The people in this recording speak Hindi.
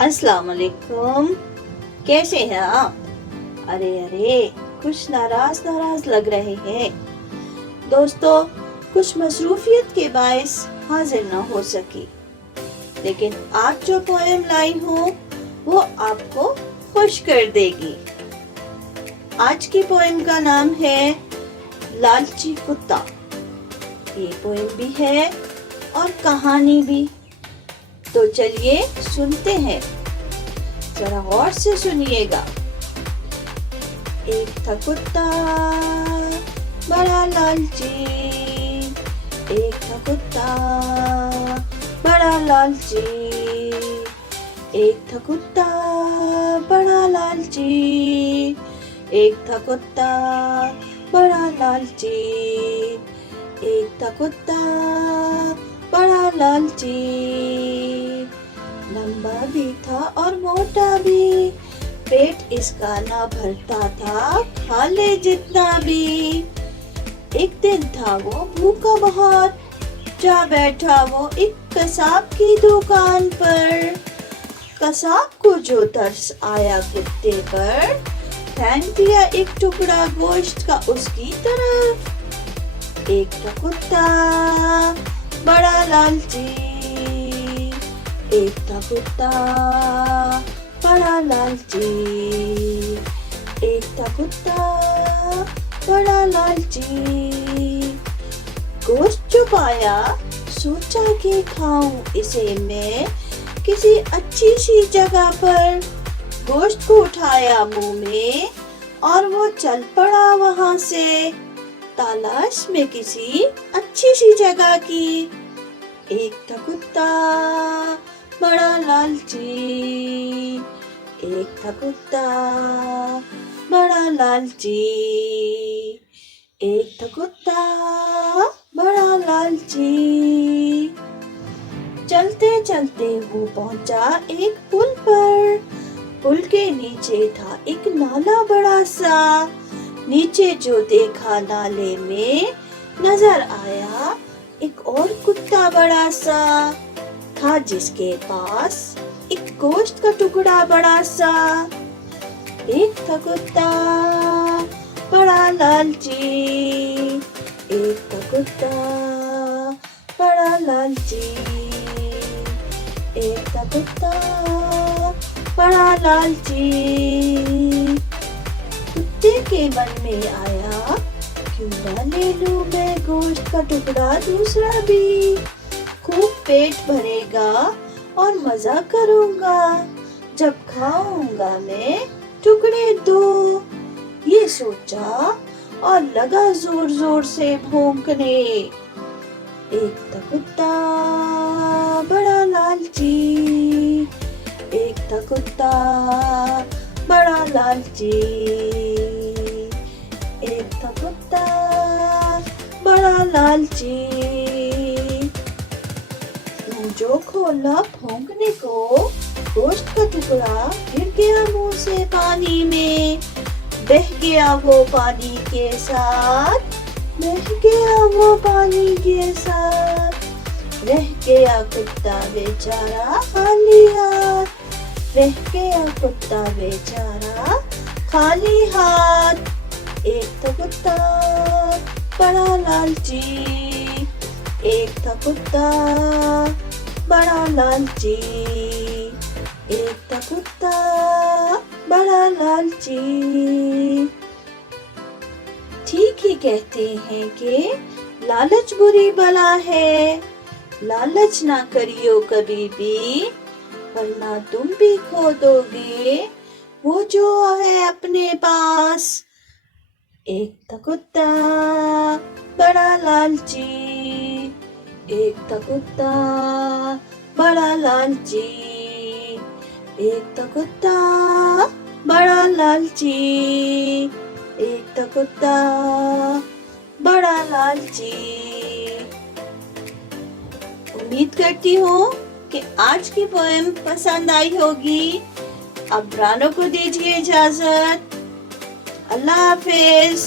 अस्सलाम वालेकुम। कैसे हैं आप? अरे अरे, कुछ नाराज नाराज लग रहे हैं। दोस्तों, कुछ मसरूफियत के बायस हाजिर ना हो सकी, लेकिन आज जो पोएम लाई हूँ वो आपको खुश कर देगी। आज की पोएम का नाम है लालची कुत्ता। ये पोएम भी है और कहानी भी। तो चलिए सुनते हैं, जरा गौर से सुनिएगा। एक था कुत्ता बड़ा लालची, एक था कुत्ता बड़ा लालची, एक था कुत्ता बड़ा लालची, एक था कुत्ता बड़ा लालची, एक था कुत्ता बड़ा लालची। लंबा भी था और मोटा भी, पेट इसका ना भरता था, खा ले जितना भी। एक दिन था वो भूखा बहुत, जा बैठा वो एक कसाब की दुकान पर। कसाब को जो तरस आया कुत्ते पर, फेंक दिया एक टुकड़ा गोश्त का उसकी तरफ। एक था कुत्ता बड़ा लालची, एक था कुत्ता बड़ा लालची, एक था कुत्ता बड़ा लालची। गोश्त जो पाया सोचा कि खाऊं इसे मैं किसी अच्छी सी जगह पर। गोश्त को उठाया मुंह में और वो चल पड़ा वहां से, तलाश में किसी अच्छी सी जगह की। एक था कुत्ता बड़ा लालची, एक था कुत्ता बड़ा लालची, एक था कुत्ता बड़ा लालची। चलते चलते वो पहुंचा एक पुल पर। पुल के नीचे था एक नाला बड़ा सा। नीचे जो देखा नाले में, नजर आया एक और कुत्ता बड़ा सा था, जिसके पास एक गोश्त का टुकड़ा बड़ा सा। एक था कुत्ता बड़ा लालची, एक था कुत्ता बड़ा लालची, एक था कुत्ता बड़ा लालची। कुत्ते के मन में आया, क्यों ना ले लूं मैं गोश्त का टुकड़ा दूसरा भी। खूब पेट भरेगा और मजा करूंगा, जब खाऊंगा मैं टुकड़े दो। ये सोचा और लगा जोर जोर से भौंकने। एक था कुत्ता बड़ा लालची, एक था कुत्ता बड़ा लालची, एक था कुत्ता बड़ा लालची। मुंह जो खोला भौंकने को, गोश्त का टुकड़ा गिर गया मुंह से पानी में। बह गया वो पानी के साथ, बह गया वो पानी के साथ। रह गया कुत्ता बेचारा खाली हाथ, रह गया कुत्ता बेचारा खाली हाथ। एक था कुत्ता बड़ा लालची, एक था कुत्ता बड़ा लालची, एक था कुत्ता बड़ा लालची। ठीक ही कहते हैं कि लालच बुरी बला है। लालच ना करियो कभी भी, वरना तुम भी खो दोगे वो जो है अपने पास। एक था कुत्ता बड़ा लालची, एक था कुत्ता बड़ा लालची, एक था कुत्ता बड़ा लालची, एक था कुत्ता बड़ा लालची। उम्मीद करती हूँ कि आज की पोएम पसंद आई होगी। अब रानो को दीजिए इजाजत। अल्लाह हाफिज।